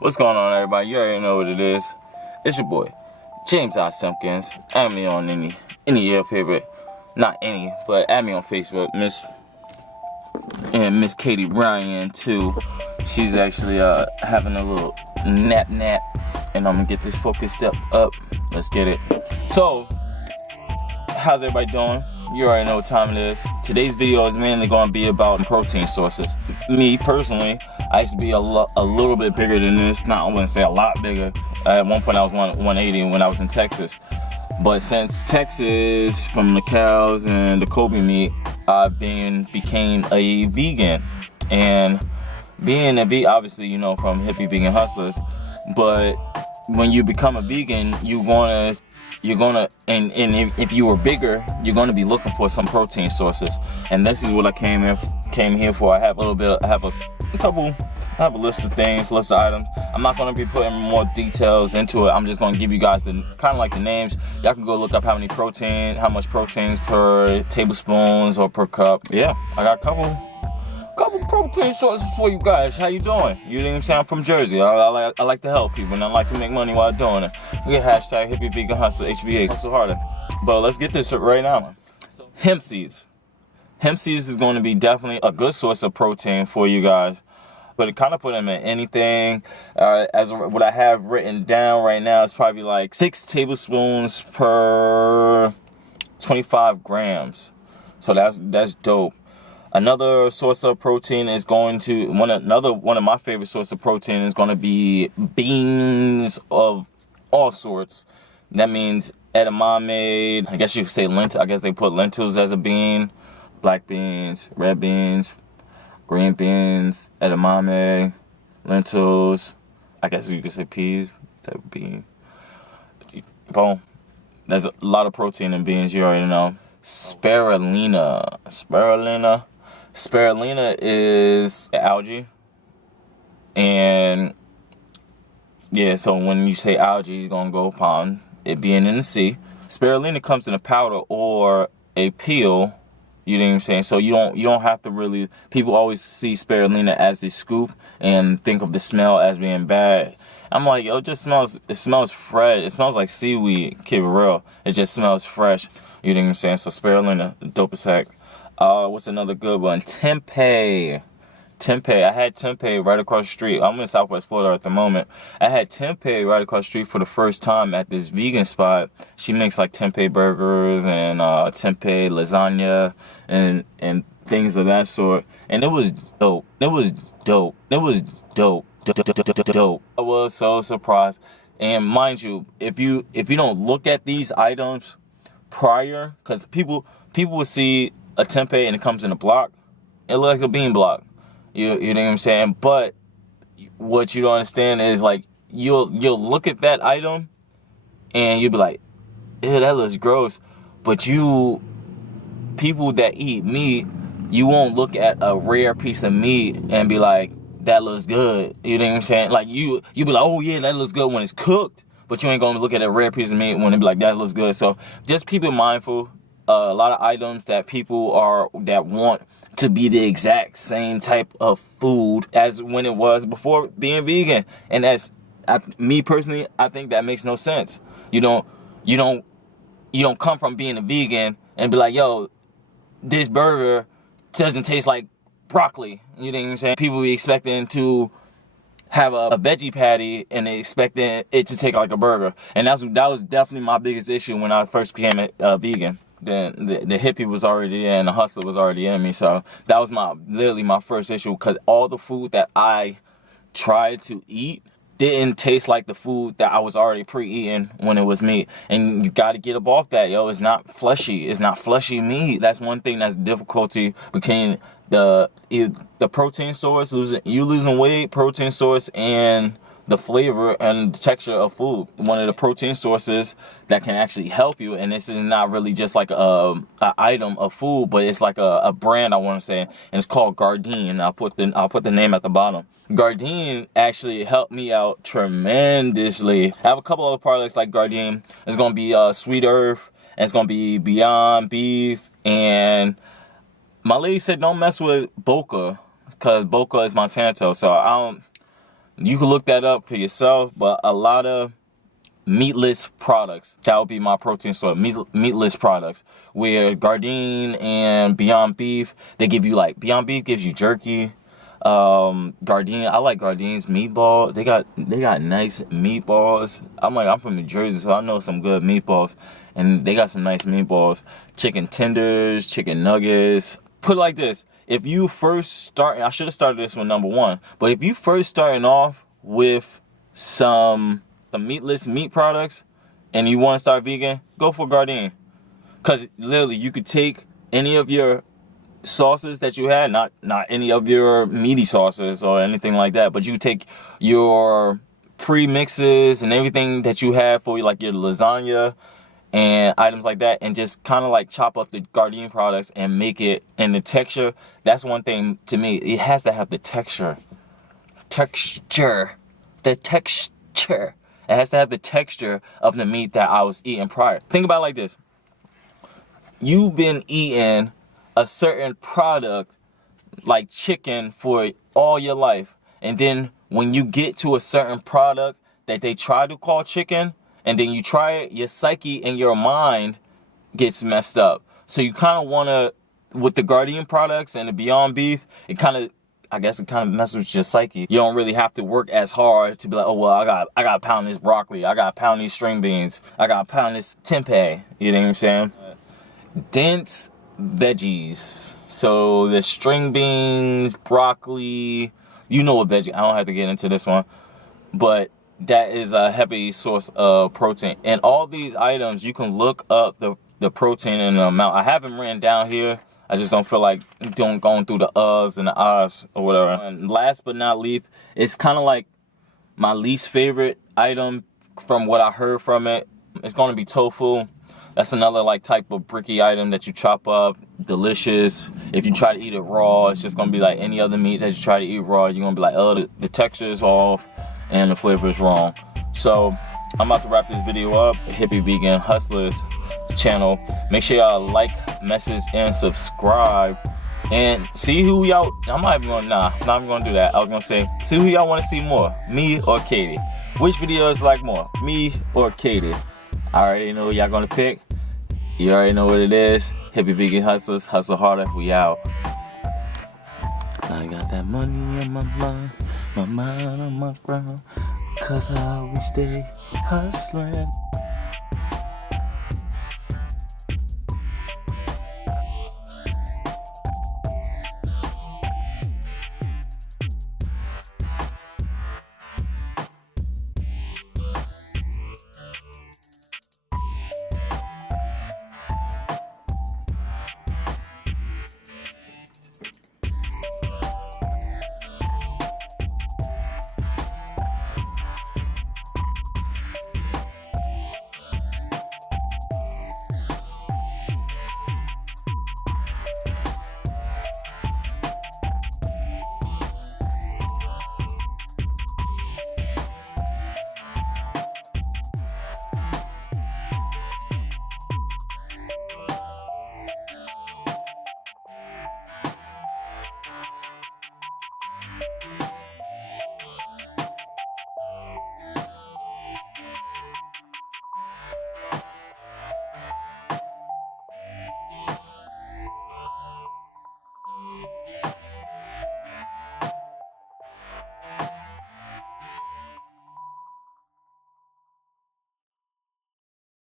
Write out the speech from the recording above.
What's going on, everybody? You already know what it is. It's your boy, James I. Simpkins. Add me on any of your favorite, not any, but add me on Facebook, Miss Katie Ryan too. She's actually having a little nap, and I'm gonna get this focus step up. Let's get it. So, how's everybody doing? You already know what time it is. Today's video is mainly going to be about protein sources. Me personally, I used to be a little bit bigger than this. I wouldn't say a lot bigger. At one point I was 180 when I was in Texas. But since Texas, from the cows and the Kobe meat, I became a vegan. And being a vegan, obviously, you know, from Hippie Vegan Hustlers. But when you become a vegan, and if you were bigger, you're gonna be looking for some protein sources, and this is what I came here for. I have a list of things, list of items. I'm not gonna be putting more details into it. I'm just gonna give you guys the kind of like the names. Y'all can go look up how much proteins per tablespoons or per cup. Yeah, I got a couple protein sources for you guys. How you doing? You didn't sound from Jersey. I like to help people, and I like to make money while doing it. We get hashtag HIppieVeganHustlers, HVA, hustle harder. But let's get this right now. Hemp seeds. Hemp seeds is going to be definitely a good source of protein for you guys. But it kind of put them in anything. As what I have written down right now is probably like 6 tablespoons per 25 grams. So that's dope. Another source of protein is going to one of my favorite sources of protein is going to be beans of all sorts. That means edamame. I guess you could say lentil. I guess they put lentils as a bean, black beans, red beans, green beans, edamame, lentils. I guess you could say peas type of bean. Boom. There's a lot of protein in beans. You already know. Spirulina is algae, and yeah, so when you say algae, you're gonna go upon it being in the sea. Spirulina comes in a powder or a peel. You know what I'm saying? So you don't have to really. People always see spirulina as a scoop and think of the smell as being bad. I'm like, yo, it smells fresh. It smells like seaweed. Keep it real. It just smells fresh. You know what I'm saying? So spirulina, dope as heck. What's another good one? Tempeh. I had tempeh right across the street. I'm in Southwest Florida at the moment. I had tempeh right across the street for the first time at this vegan spot. She makes like tempeh burgers and tempeh lasagna and things of that sort. And it was dope. I was so surprised. And mind you, if you don't look at these items prior, because people will see a tempeh and it comes in a block. It looks like a bean block. You know what I'm saying? But what you don't understand is, like, you'll look at that item and you'll be like, ew, that looks gross. But people that eat meat, you won't look at a rare piece of meat and be like, that looks good. You know what I'm saying? Like, you'll be like, oh yeah, that looks good when it's cooked. But you ain't gonna look at a rare piece of meat when it be like, that looks good. So just keep it mindful. A lot of items that people that want to be the exact same type of food as when it was before being vegan, and me personally, I think that makes no sense. You don't come from being a vegan and be like, yo, this burger doesn't taste like broccoli. You know what I'm saying? People be expecting to have a veggie patty and they expecting it to take like a burger, and that was definitely my biggest issue when I first became a vegan. Then the hippie was already in, the hustler was already in me, so that was literally my first issue, because all the food that I tried to eat didn't taste like the food that I was already pre-eating when it was meat. And you got to get up off that, yo. It's not fleshy. It's not fleshy meat. That's one thing that's difficulty between the protein source, losing weight, protein source, and the flavor and the texture of food. One of the protein sources that can actually help you, and this is not really just like a item of food, but it's like a brand, I want to say, and it's called Gardein. I'll put the name at the bottom. Gardein actually helped me out tremendously. I have a couple of products like Gardein. It's gonna be Sweet Earth, and it's gonna be Beyond Beef, and my lady said don't mess with Boca, because Boca is Monsanto, so I don't. You can look that up for yourself, but a lot of meatless products, that would be my protein source, meatless products, where Gardein and Beyond Beef, they give you like, Beyond Beef gives you jerky. Gardein, I like Gardein's meatball. They got nice meatballs. I'm from New Jersey, so I know some good meatballs, and they got some nice meatballs. Chicken tenders, chicken nuggets. Put it like this: if you first start, I should have started this with number 1, but if you first starting off with some meatless meat products and you want to start vegan, go for Gardein, because literally you could take any of your sauces that you had, not any of your meaty sauces or anything like that, but you take your pre-mixes and everything that you have for like your lasagna and items like that, and just kind of like chop up the Gardein products and make it, and the texture, that's one thing to me, it has to have the texture. It has to have the texture of the meat that I was eating prior. Think about it like this: you've been eating a certain product like chicken for all your life, and then when you get to a certain product that they try to call chicken, and then you try it, your psyche and your mind gets messed up. So you kind of want to, with the Gardein products and the Beyond Beef, it kind of messes with your psyche. You don't really have to work as hard to be like, oh well, I got to pound this broccoli, I got to pound these string beans, I got to pound this tempeh. You know what I'm saying? Dense veggies. So the string beans, broccoli, you know what veggie, I don't have to get into this one, but that is a heavy source of protein. And all these items, you can look up the protein and the amount. I have them written down here. I just don't feel like going through the uhs and the ahs or whatever. And last but not least, it's kind of like my least favorite item from what I heard from it. It's going to be tofu. That's another like type of bricky item that you chop up. Delicious. If you try to eat it raw, it's just going to be like any other meat that you try to eat raw. You're going to be like, oh, the texture is off and the flavor is wrong. So I'm about to wrap this video up. Hippie Vegan Hustlers channel. Make sure y'all like, message, and subscribe. And see who y'all, I'm not even gonna do that. I was gonna say, see who y'all wanna see more, me or Katie. Which videos like more, me or Katie? I already know who y'all gonna pick. You already know what it is. Hippie Vegan Hustlers, hustle harder, we out. I got that money in my mind on my ground, 'cause I always stay hustling.